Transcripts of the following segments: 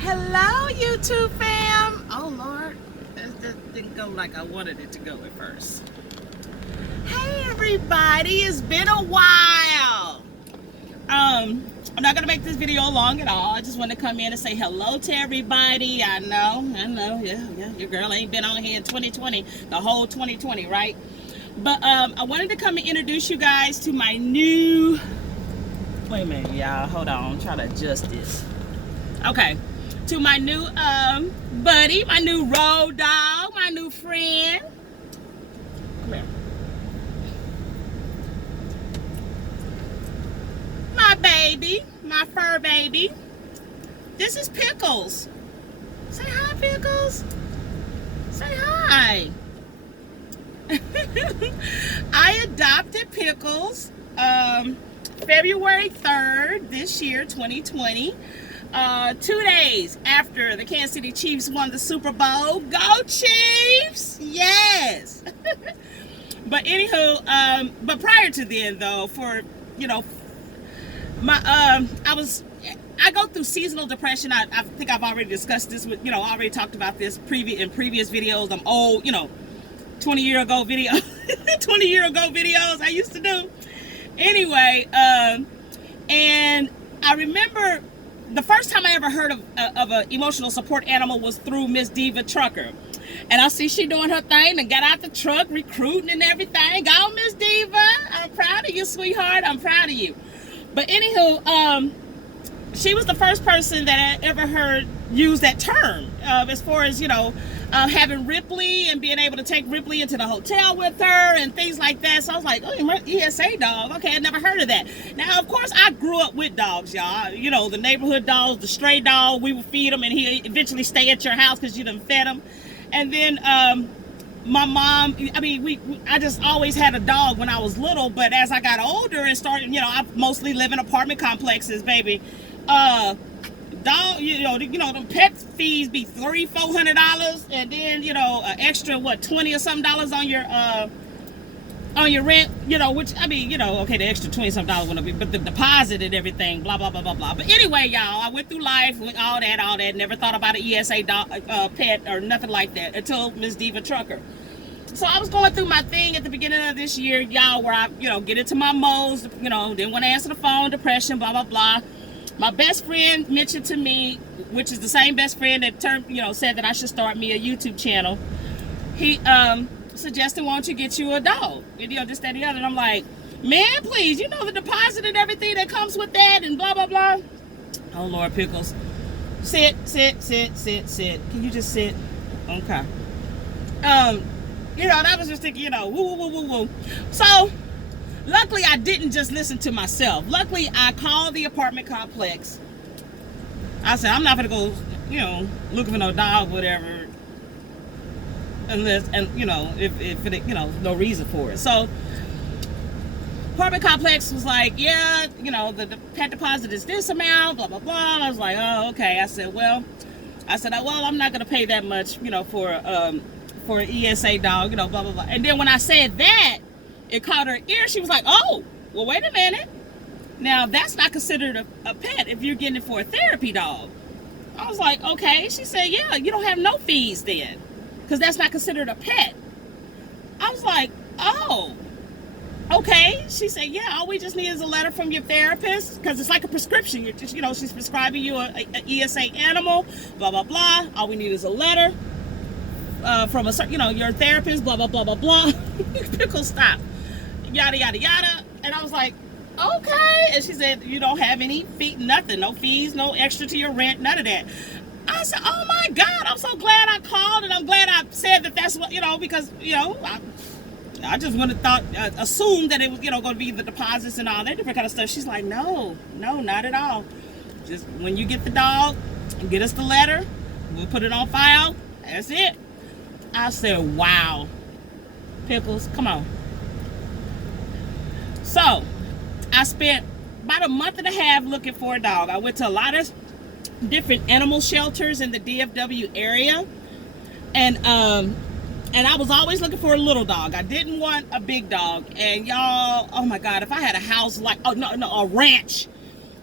Hello, YouTube fam. Oh Lord, that didn't go like I wanted it to go at first. Hey everybody, it's been a while. I'm not gonna make this video long at all. I just want to come in and say hello to everybody. I know, yeah. Your girl ain't been on here in 2020, the whole 2020, right? But I wanted to come and introduce you guys to my new. Wait a minute, y'all. Hold on. I'm trying to adjust this. Okay. To my new buddy, my new road dog, my new friend. Come here. My baby, my fur baby. This is Pickles. Say hi, Pickles. Say hi. I adopted Pickles February 3rd this year, 2020. 2 days after the Kansas City Chiefs won the Super Bowl. Go Chiefs! Yes! But anywho, but prior to then though, for, my, I go through seasonal depression. I think I've already discussed this with, already talked about this in previous videos. I'm old, 20-year ago video, 20-year ago videos I used to do. Anyway, and I remember the first time I ever heard of an emotional support animal was through Miss Diva Trucker. And I see she doing her thing and got out the truck, recruiting and everything. Go, Miss Diva. I'm proud of you, sweetheart. I'm proud of you. But anywho, she was the first person that I ever heard use that term as far as, having Ripley and being able to take Ripley into the hotel with her and things like that. So I was like, oh, ESA dog. Okay, I never heard of that. Now, of course, I grew up with dogs, y'all. The neighborhood dogs, the stray dog, we would feed him and he'd eventually stay at your house because you done fed him. And then my mom, I just always had a dog when I was little, but as I got older and started, I mostly live in apartment complexes, baby. Dog, the pet fees be $300-400, and then an extra $20 or something on your rent, which okay, the extra $20 something wouldn't be, but the deposit and everything, blah blah blah blah blah. But anyway, y'all, I went through life with all that, never thought about an ESA dog, pet or nothing like that until Miss Diva Trucker. So I was going through my thing at the beginning of this year, y'all, where I get into my modes, didn't want to answer the phone, depression, blah blah blah. My best friend mentioned to me, which is the same best friend that said that I should start me a YouTube channel. He suggested, why don't you get you a dog? This, that, the other. And I'm like, man, please, the deposit and everything that comes with that and blah, blah, blah. Oh, Lord, Pickles. Sit. Can you just sit? Okay. I was just thinking, woo. So, luckily, I didn't just listen to myself. Luckily, I called the apartment complex. I said, I'm not going to go, looking for no dog, whatever, unless, and, if it, no reason for it. So, apartment complex was like, yeah, the pet deposit is this amount, blah, blah, blah. I was like, oh, okay. I said, well, I'm not going to pay that much, for an ESA dog, blah, blah, blah. And then when I said that, it caught her ear. She was like, oh, well, wait a minute. Now, that's not considered a pet if you're getting it for a therapy dog. I was like, okay. She said, yeah, you don't have no fees then, because that's not considered a pet. I was like, oh, okay. She said, yeah, all we just need is a letter from your therapist, because it's like a prescription. You're just, she's prescribing you a ESA animal, blah, blah, blah. All we need is a letter from a certain, your therapist, blah, blah, blah, blah, blah. Pickle, stop. Yada, yada, yada. And I was like, okay. And she said, you don't have any fee, nothing, no fees, no extra to your rent, none of that. I said, oh my God, I'm so glad I called, and I'm glad I said that that's what, because, I just would have thought, assumed that it was, going to be the deposits and all that different kind of stuff. She's like, no, not at all. Just when you get the dog, get us the letter, we'll put it on file, that's it. I said, wow. Pickles, come on. So, I spent about a month and a half looking for a dog. I went to a lot of different animal shelters in the DFW area. And I was always looking for a little dog. I didn't want a big dog. And y'all, oh my God, if I had a house like, a ranch,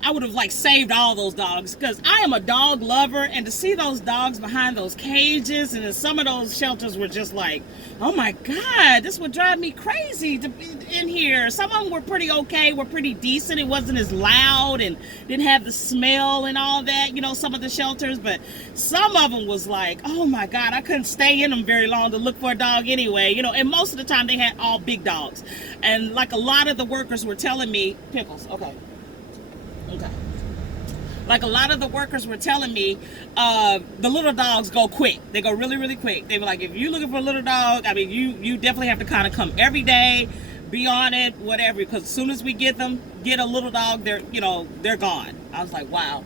I would have like saved all those dogs, because I am a dog lover, and to see those dogs behind those cages, and then some of those shelters were just like, oh my God, this would drive me crazy to be in here. Some of them were pretty okay, were pretty decent. It wasn't as loud and didn't have the smell and all that, you know, some of the shelters, but some of them was like, oh my God, I couldn't stay in them very long to look for a dog anyway, you know, and most of the time they had all big dogs. And like a lot of the workers were telling me, Pickles, okay. Like a lot of the workers were telling me, the little dogs go quick. They go really, really quick. They were like, if you're looking for a little dog, I mean, you definitely have to kind of come every day, be on it, whatever. Because as soon as we get a little dog, they're gone. I was like, wow.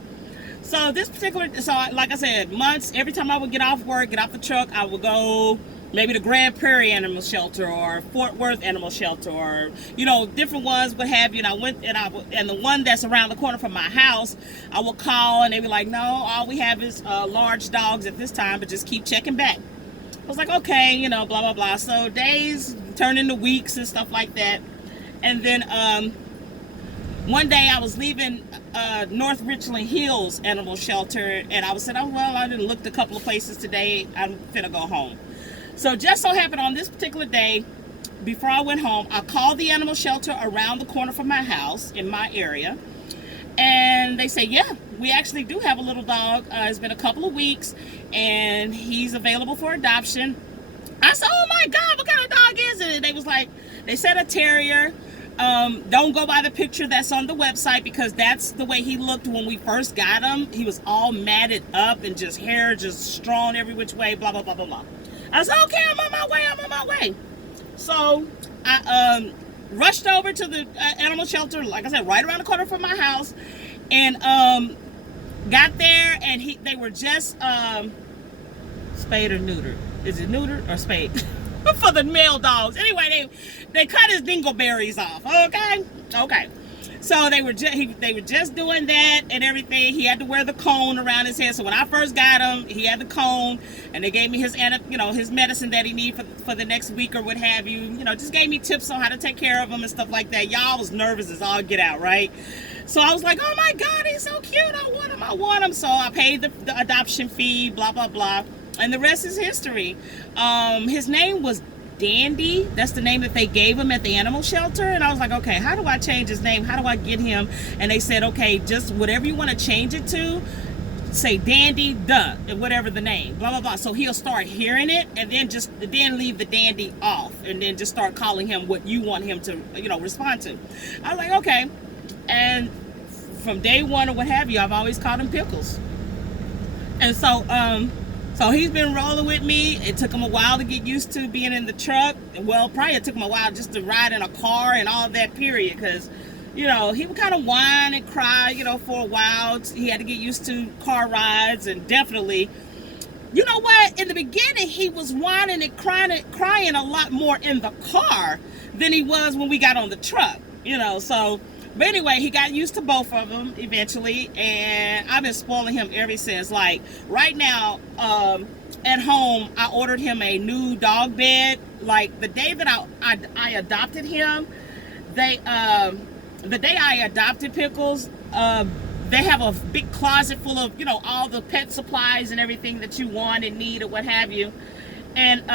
So this particular, like I said, months, every time I would get off work, get off the truck, I would go maybe the Grand Prairie Animal Shelter or Fort Worth Animal Shelter, or, you know, different ones, what have you. And I went, and the one that's around the corner from my house, I would call and they'd be like, no, all we have is large dogs at this time, but just keep checking back. I was like, okay, you know, blah, blah, blah. So days turned into weeks and stuff like that. And then one day I was leaving North Richland Hills Animal Shelter, and I was saying, oh, well, I done looked a couple of places today. I'm finna go home. So just so happened on this particular day, before I went home, I called the animal shelter around the corner from my house in my area. And they say, yeah, we actually do have a little dog. It's been a couple of weeks and he's available for adoption. I said, oh my God, what kind of dog is it? And they was like, they said a terrier. Don't go by the picture that's on the website, because that's the way he looked when we first got him. He was all matted up and just hair just strewn every which way, blah, blah, blah, blah, blah. I said, okay, I'm on my way. So I rushed over to the animal shelter, like I said, right around the corner from my house, and got there, and they were just spayed or neutered. Is it neutered or spayed? For the male dogs. Anyway, they cut his dingleberries off. Okay. So they were just doing that and everything. He had to wear the cone around his head. So when I first got him, he had the cone, and they gave me his medicine that he needed for the next week or what have you. You know, just gave me tips on how to take care of him and stuff like that. Y'all was nervous as all get out, right? So I was like, oh my God, he's so cute. I want him. So I paid the adoption fee, blah, blah, blah. And the rest is history. His name was Dandy. That's the name that they gave him at the animal shelter. And I was like, okay, how do I change his name? How do I get him? And they said, okay, just whatever you want to change it to, say Dandy, whatever the name, blah, blah, blah. So he'll start hearing it, and then leave the Dandy off, and then just start calling him what you want him to, respond to. I was like, okay. And from day one or what have you, I've always called him Pickles. And so, so he's been rolling with me. It took him a while to get used to being in the truck. Well, probably it took him a while just to ride in a car and all that period, because, he would kind of whine and cry, for a while. He had to get used to car rides, and definitely, you know what? In the beginning, he was whining and crying a lot more in the car than he was when we got on the truck, so... But anyway, he got used to both of them eventually, and I've been spoiling him ever since. Like, right now, at home, I ordered him a new dog bed. Like, the day that I adopted him, the day I adopted Pickles, they have a big closet full of, all the pet supplies and everything that you want and need or what have you. And,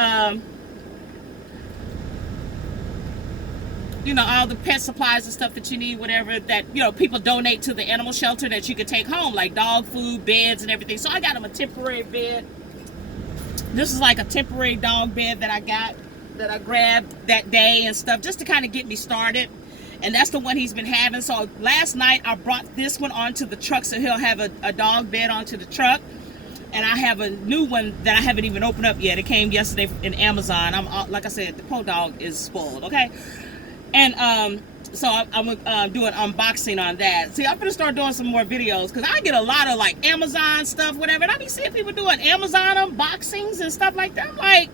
all the pet supplies and stuff that you need, whatever that, people donate to the animal shelter that you could take home, like dog food, beds, and everything. So I got him a temporary bed. This is like a temporary dog bed that I grabbed that day and stuff, just to kind of get me started. And that's the one he's been having. So last night I brought this one onto the truck, so he'll have a dog bed onto the truck. And I have a new one that I haven't even opened up yet. It came yesterday in Amazon. Like I said, the poor dog is spoiled, okay? And so I'm doing unboxing on that. See, I'm gonna start doing some more videos, because I get a lot of like Amazon stuff, whatever. And I be seeing people doing Amazon unboxings and stuff like that. I'm like,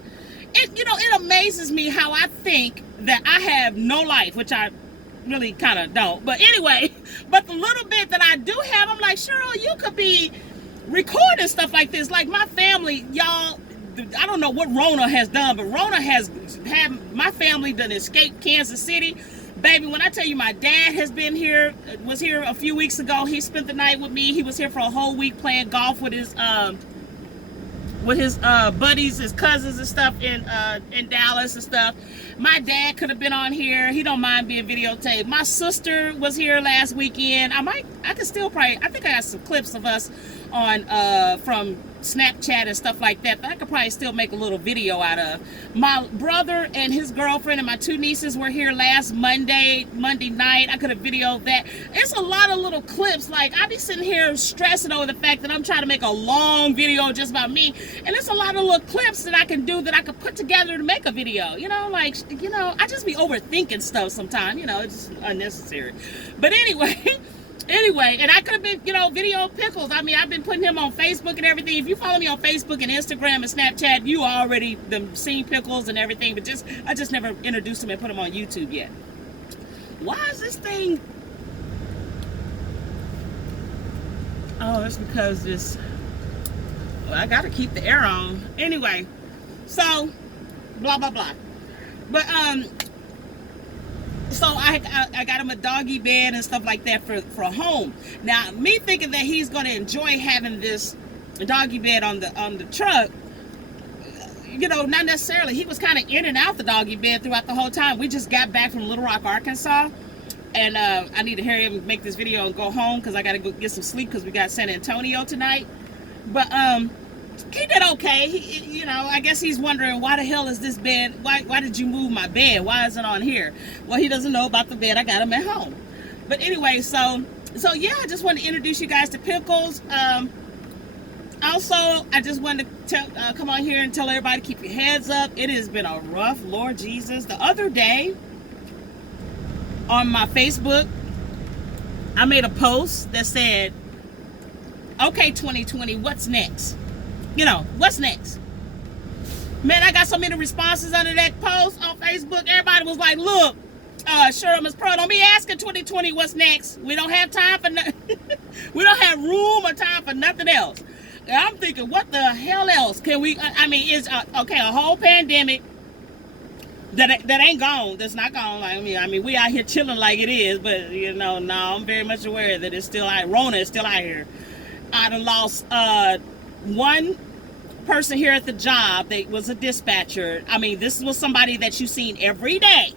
it amazes me how I think that I have no life, which I really kind of don't. But anyway, but the little bit that I do have, I'm like, Cheryl, you could be recording stuff like this. Like my family, y'all, I don't know what Rona has done, but Rona has had my family done escaped Kansas City, Baby, when I tell you my dad has been here, was here a few weeks ago. He spent the night with me. He was here for a whole week playing golf with his buddies, his cousins and stuff in Dallas and stuff. My dad could have been on here. He don't mind being videotaped. My sister was here last weekend. I could still probably, I think I got some clips of us on from Snapchat and stuff like that I could probably still make a little video out of. My brother and his girlfriend and my two nieces were here last Monday night. I could have videoed that. It's a lot of little clips. Like, I be sitting here stressing over the fact that I'm trying to make a long video just about me, and it's a lot of little clips that I can do that I could put together to make a video. You know, like, you know, I just be overthinking stuff sometimes. You know, it's just unnecessary. But anyway. Anyway, and I could have been, you know, video Pickles. I mean, I've been putting him on Facebook and everything. If you follow me on Facebook and Instagram and Snapchat, you already seen Pickles and everything. But I just never introduced him and put him on YouTube yet. Why is this thing? Oh, it's because this. Well, I gotta keep the air on. Anyway, so blah blah blah. But so I got him a doggy bed and stuff like that for a home. Now, me thinking that he's going to enjoy having this doggy bed on the truck, you know, not necessarily. He was kind of in and out the doggy bed throughout the whole time. We just got back from Little Rock, Arkansas, and I need to hurry up and make this video and go home because I got to go get some sleep because we got San Antonio tonight. But he did okay. He, you know, I guess he's wondering, why the hell is this bed? Why did you move my bed? Why is it on here? Well, he doesn't know about the bed. I got him at home. But anyway, so yeah, I just want to introduce you guys to Pickles. Also, I just wanted to come on here and tell everybody, keep your heads up. It has been a rough, Lord Jesus. The other day on my Facebook, I made a post that said, okay, 2020, what's next? You know, what's next? Man, I got so many responses under that post on Facebook. Everybody was like, look, Sherman's Pro, don't be asking 2020 what's next. We don't have time for we don't have room or time for nothing else. And I'm thinking, what the hell else can we, I mean, it's, okay, a whole pandemic that ain't gone, that's not gone. Like, I mean, we out here chilling like it is, but, you know, no, I'm very much aware that it's still out, Rona is still out here. I done lost, one person here at the job that was a dispatcher. I mean, this was somebody that you seen every day,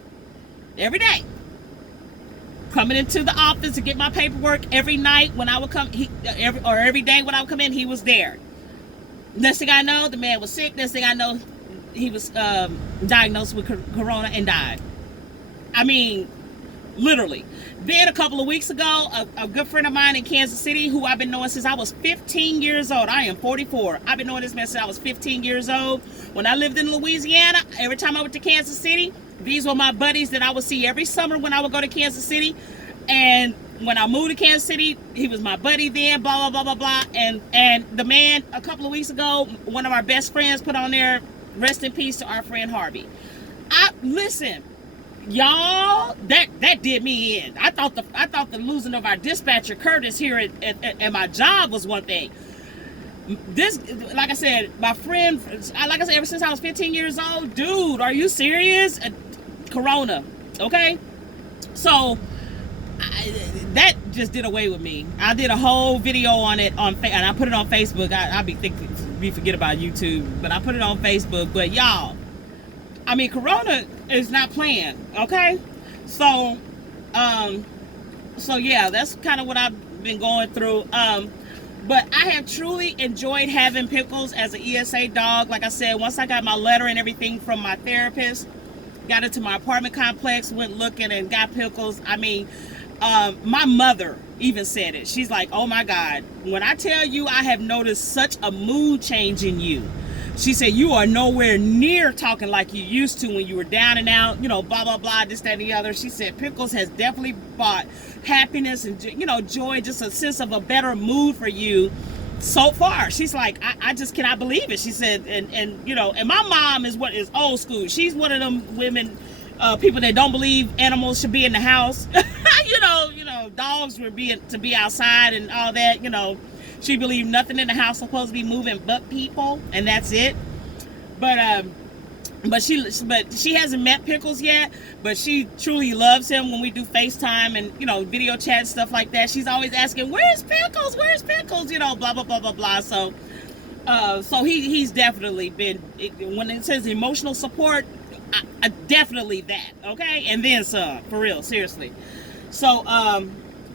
coming into the office to get my paperwork every night when I would come, every day when I would come in, he was there. Next thing I know, the man was sick. Next thing I know, he was diagnosed with corona and died. I mean, literally. Then a couple of weeks ago, a good friend of mine in Kansas City, who I've been knowing since I was 15 years old. I am 44. I've been knowing this man since I was 15 years old. When I lived in Louisiana, every time I went to Kansas City, these were my buddies that I would see every summer when I would go to Kansas City. And when I moved to Kansas City, he was my buddy then, blah, blah, blah, blah, blah. And the man, a couple of weeks ago, one of our best friends put on there, rest in peace to our friend Harvey. Listen, y'all, that did me in. I thought the losing of our dispatcher Curtis here at my job was one thing. This, like I said, my friend, like I said, ever since I was 15 years old, dude, are you serious? Corona, okay? So that just did away with me. I did a whole video on it and I put it on Facebook. I be thinking we forget about YouTube, but I put it on Facebook. But y'all, I mean, Corona is not playing, okay? So yeah, that's kind of what I've been going through. But I have truly enjoyed having Pickles as an ESA dog. Like I said, once I got my letter and everything from my therapist, got into my apartment complex, went looking and got Pickles. I mean, my mother even said it. She's like, oh my God, when I tell you I have noticed such a mood change in you. She said, you are nowhere near talking like you used to when you were down and out, you know, blah, blah, blah, this, that, and the other. She said, Pickles has definitely brought happiness and, you know, joy, just a sense of a better mood for you so far. She's like, I just cannot believe it. She said, and you know, and my mom is old school. She's one of them women, people that don't believe animals should be in the house. you know, dogs were to be outside and all that, you know. She believed nothing in the house supposed to be moving but people, and that's it. But but she hasn't met Pickles yet, but she truly loves him. When we do FaceTime and, you know, video chat, stuff like that, she's always asking, where's Pickles, you know, blah blah blah blah blah. So he's definitely been, when it says emotional support, I definitely that, okay, and then some, for real, seriously. So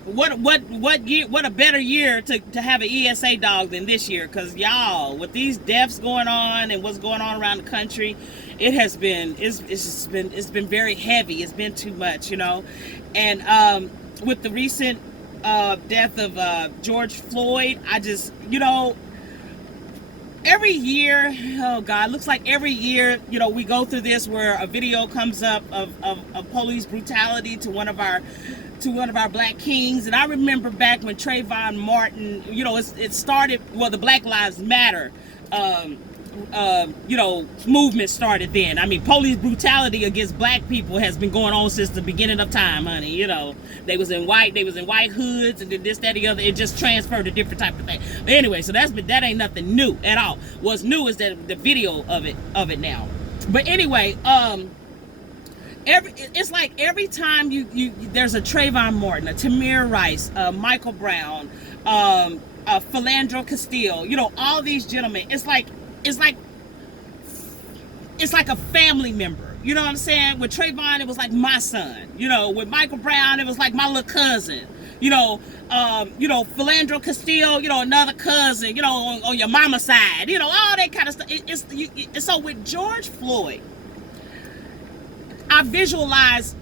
what a better year to have an ESA dog than this year, because y'all, with these deaths going on and what's going on around the country, it's been very heavy. It's been too much, you know. And with the recent death of George Floyd, I just, you know, every year, oh God, looks like every year, you know, we go through this where a video comes up of police brutality to one of our black kings. And I remember back when Trayvon Martin, you know, it started, well, the Black Lives Matter you know, movement started then. I mean, police brutality against black people has been going on since the beginning of time, honey. You know, they was in white hoods, and then this, that, the other. It just transferred to different type of thing. But anyway, so that ain't nothing new at all. What's new is that the video of it now. But anyway, it's like every time you there's a Trayvon Martin, a Tamir Rice, Michael Brown, Philandro Castile, you know, all these gentlemen, it's like a family member. You know what I'm saying? With Trayvon, it was like my son. You know, with Michael Brown, it was like my little cousin. You know, Philandro Castile, you know, another cousin, you know, on your mama's side, you know, all that kind of stuff. So with George Floyd, I visualize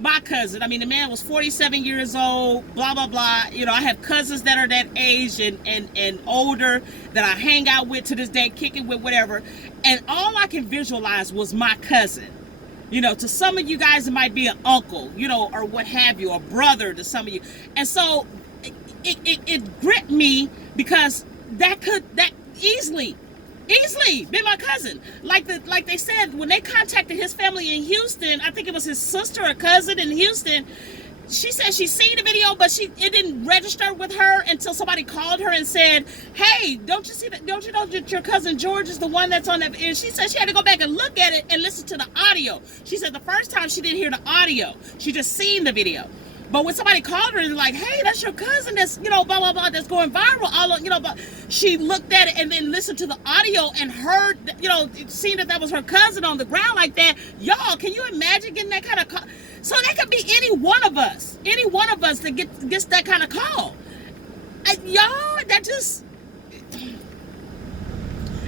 my cousin. I mean, the man was 47 years old, blah, blah, blah. You know, I have cousins that are that age and older that I hang out with to this day, kicking with, whatever. And all I can visualize was my cousin. You know, to some of you guys, it might be an uncle, you know, or what have you, a brother to some of you. And so it gripped me, because that easily been my cousin. Like they said, when they contacted his family in Houston, I think it was his sister or cousin in Houston, she said she seen the video, but it didn't register with her until somebody called her and said, hey, don't you know that your cousin George is the one that's on that? And she said she had to go back and look at it and listen to the audio. She said the first time she didn't hear the audio, she just seen the video. But when somebody called her and like, hey, that's your cousin that's, you know, blah, blah, blah, that's going viral, all of, you know, but she looked at it and then listened to the audio and heard, you know, seeing that was her cousin on the ground like that. Y'all, can you imagine getting that kind of call? So that could be any one of us that gets that kind of call. Y'all, that just,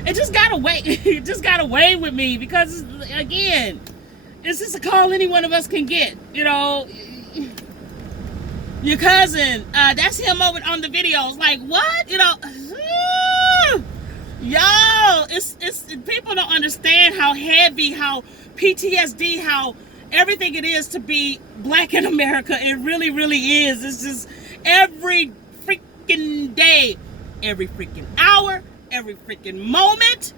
it just got away. It just got away with me, because, again, it's just a call any one of us can get, you know. Your cousin, that's him over on the videos. Like, what? You know, y'all, it's people don't understand how heavy, how PTSD, how everything it is to be black in America. It really, really is. It's just every freaking day, every freaking hour, every freaking moment.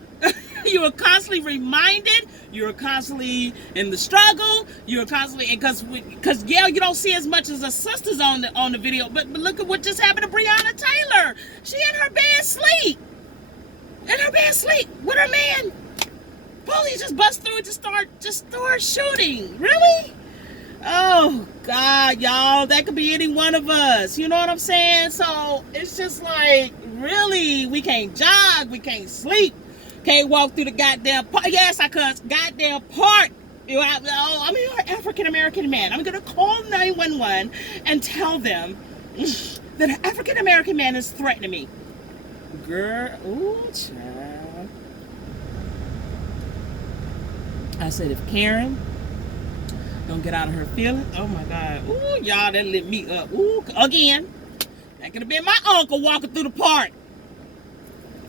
You are constantly reminded. You're constantly in the struggle. You're constantly, because yeah, you don't see as much as the sisters on the video. But look at what just happened to Breonna Taylor. She in her bed sleep. With her man. Police just bust through and just start shooting. Really? Oh God, y'all, that could be any one of us. You know what I'm saying? So it's just like, really, we can't jog, we can't sleep. Can't walk through the goddamn park. Yes, I cuss. Goddamn park. I'm an African-American man. I'm going to call 911 and tell them that an African-American man is threatening me. Girl, ooh, child. I said, if Karen don't get out of her feelings, oh my God. Ooh, y'all, that lit me up. Ooh, again. That could have been my uncle walking through the park.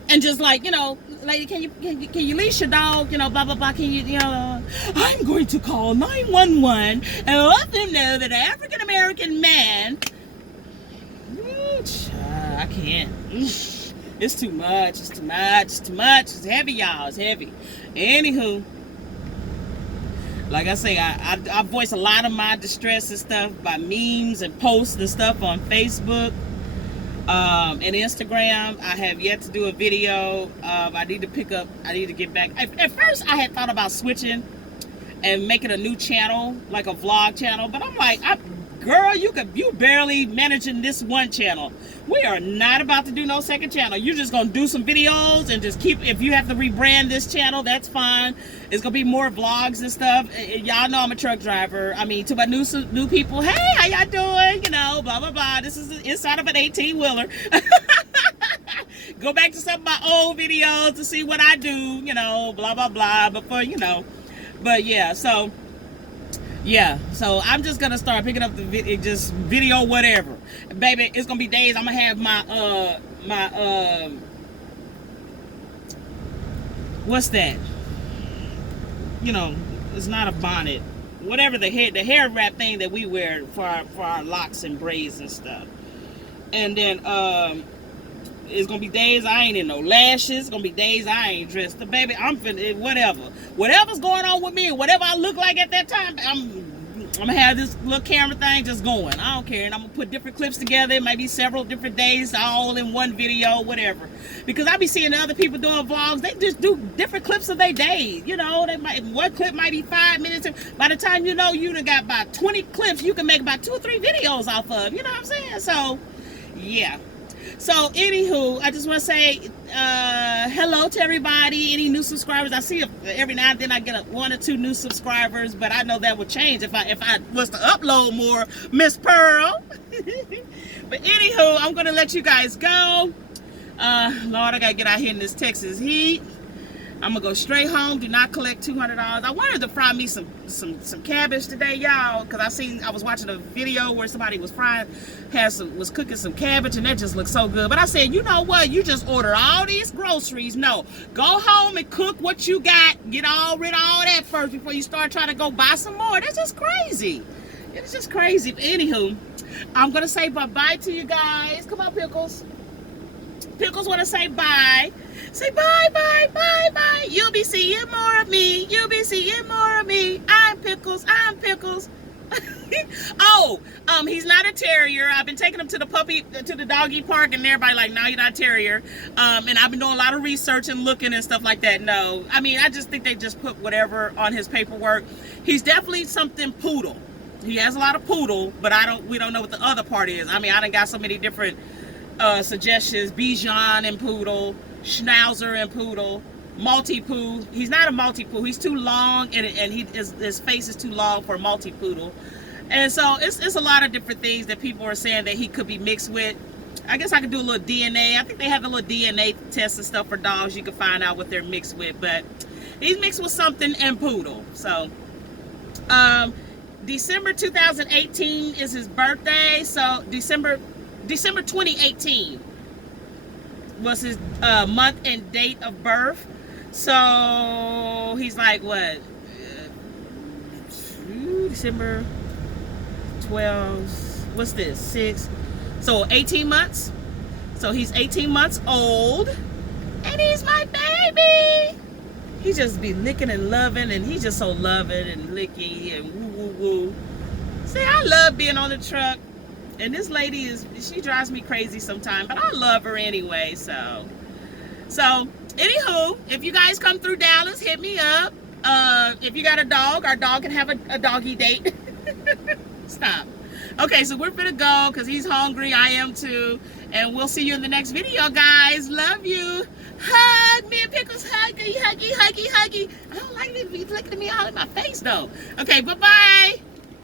And just like, you know, lady, can you leash your dog? You know, blah, blah, blah. Can you know, I'm going to call 911 and let them know that an African-American man, I can't. It's too much. It's heavy, y'all. It's heavy. Anywho, like I say, I voice a lot of my distress and stuff by memes and posts and stuff on Facebook. And Instagram, I have yet to do a video. I need to get back. At first, I had thought about switching and making a new channel, like a vlog channel. But I'm like, girl, you barely managing this one channel. We are not about to do no second channel. You're just gonna do some videos and just keep. If you have to rebrand this channel, that's fine. It's gonna be more vlogs and stuff. Y'all know I'm a truck driver. I mean, to my new people, hey, how y'all doing? You know, blah blah blah. This is the inside of an 18-wheeler. Go back to some of my old videos to see what I do. You know, blah blah blah. But yeah, so I'm just gonna start picking up the video whatever. Baby, it's gonna be days I'm gonna have my what's that? You know, it's not a bonnet. Whatever the hair wrap thing that we wear for our locks and braids and stuff. And then it's gonna be days I ain't in no lashes. It's gonna be days I ain't dressed. But baby, I'm finna whatever's going on with me, whatever I look like at that time, I'm gonna have this little camera thing just going. I don't care, and I'm gonna put different clips together. It might be several different days, all in one video, whatever. Because I be seeing other people doing vlogs. They just do different clips of their days. You know, one clip might be 5 minutes. By the time you know you done got about 20 clips, you can make about 2 or 3 videos off of. You know what I'm saying? So, yeah. So, anywho, I just want to say hello to everybody. Any new subscribers? I see every now and then I get 1 or 2 new subscribers, but I know that would change if I was to upload more, Miss Pearl. But anywho, I'm gonna let you guys go. Lord, I gotta get out here in this Texas heat. I'm gonna go straight home. Do not collect $200. I wanted to fry me some cabbage today, y'all, because I was watching a video where somebody was was cooking some cabbage, and that just looked so good. But I said, you know what? You just order all these groceries. No, go home and cook what you got. Get rid of all that first before you start trying to go buy some more. That's just crazy. It's just crazy. But anywho, I'm gonna say bye-bye to you guys. Come on, Pickles. Pickles want to say bye. Say bye, bye, bye, bye. You'll be seeing more of me. You'll be seeing more of me. I'm Pickles. I'm Pickles. Oh, he's not a terrier. I've been taking him to the doggy park, and everybody like, no, you're not a terrier. And I've been doing a lot of research and looking and stuff like that. No, I mean, I just think they just put whatever on his paperwork. He's definitely something poodle. He has a lot of poodle, but we don't know what the other part is. I mean, I done got so many different suggestions: Bichon and poodle, Schnauzer and poodle, multi-poo. He's not a multi-poo. He's too long, and his face is too long for a multi-poodle. And so it's a lot of different things that people are saying that he could be mixed with. I guess I could do a little DNA. I think they have a little DNA test and stuff for dogs. You can find out what they're mixed with, but he's mixed with something and poodle. So December 2018 is his birthday. So December 2018 was his month and date of birth. So he's like, what? December 12. What's this? 6. So 18 months. So he's 18 months old. And he's my baby. He just be licking and loving. And he's just so loving and licky and woo woo woo. See, I love being on the truck. And this lady she drives me crazy sometimes, but I love her anyway. So anywho, if you guys come through Dallas, hit me up. If you got a dog, our dog can have a doggy date. Stop. Okay, so we're gonna go because he's hungry. I am too. And we'll see you in the next video, guys. Love you. Hug me and Pickles. Huggy, huggy, huggy, huggy. I don't like it if he's looking at me all in my face, though. Okay, bye-bye.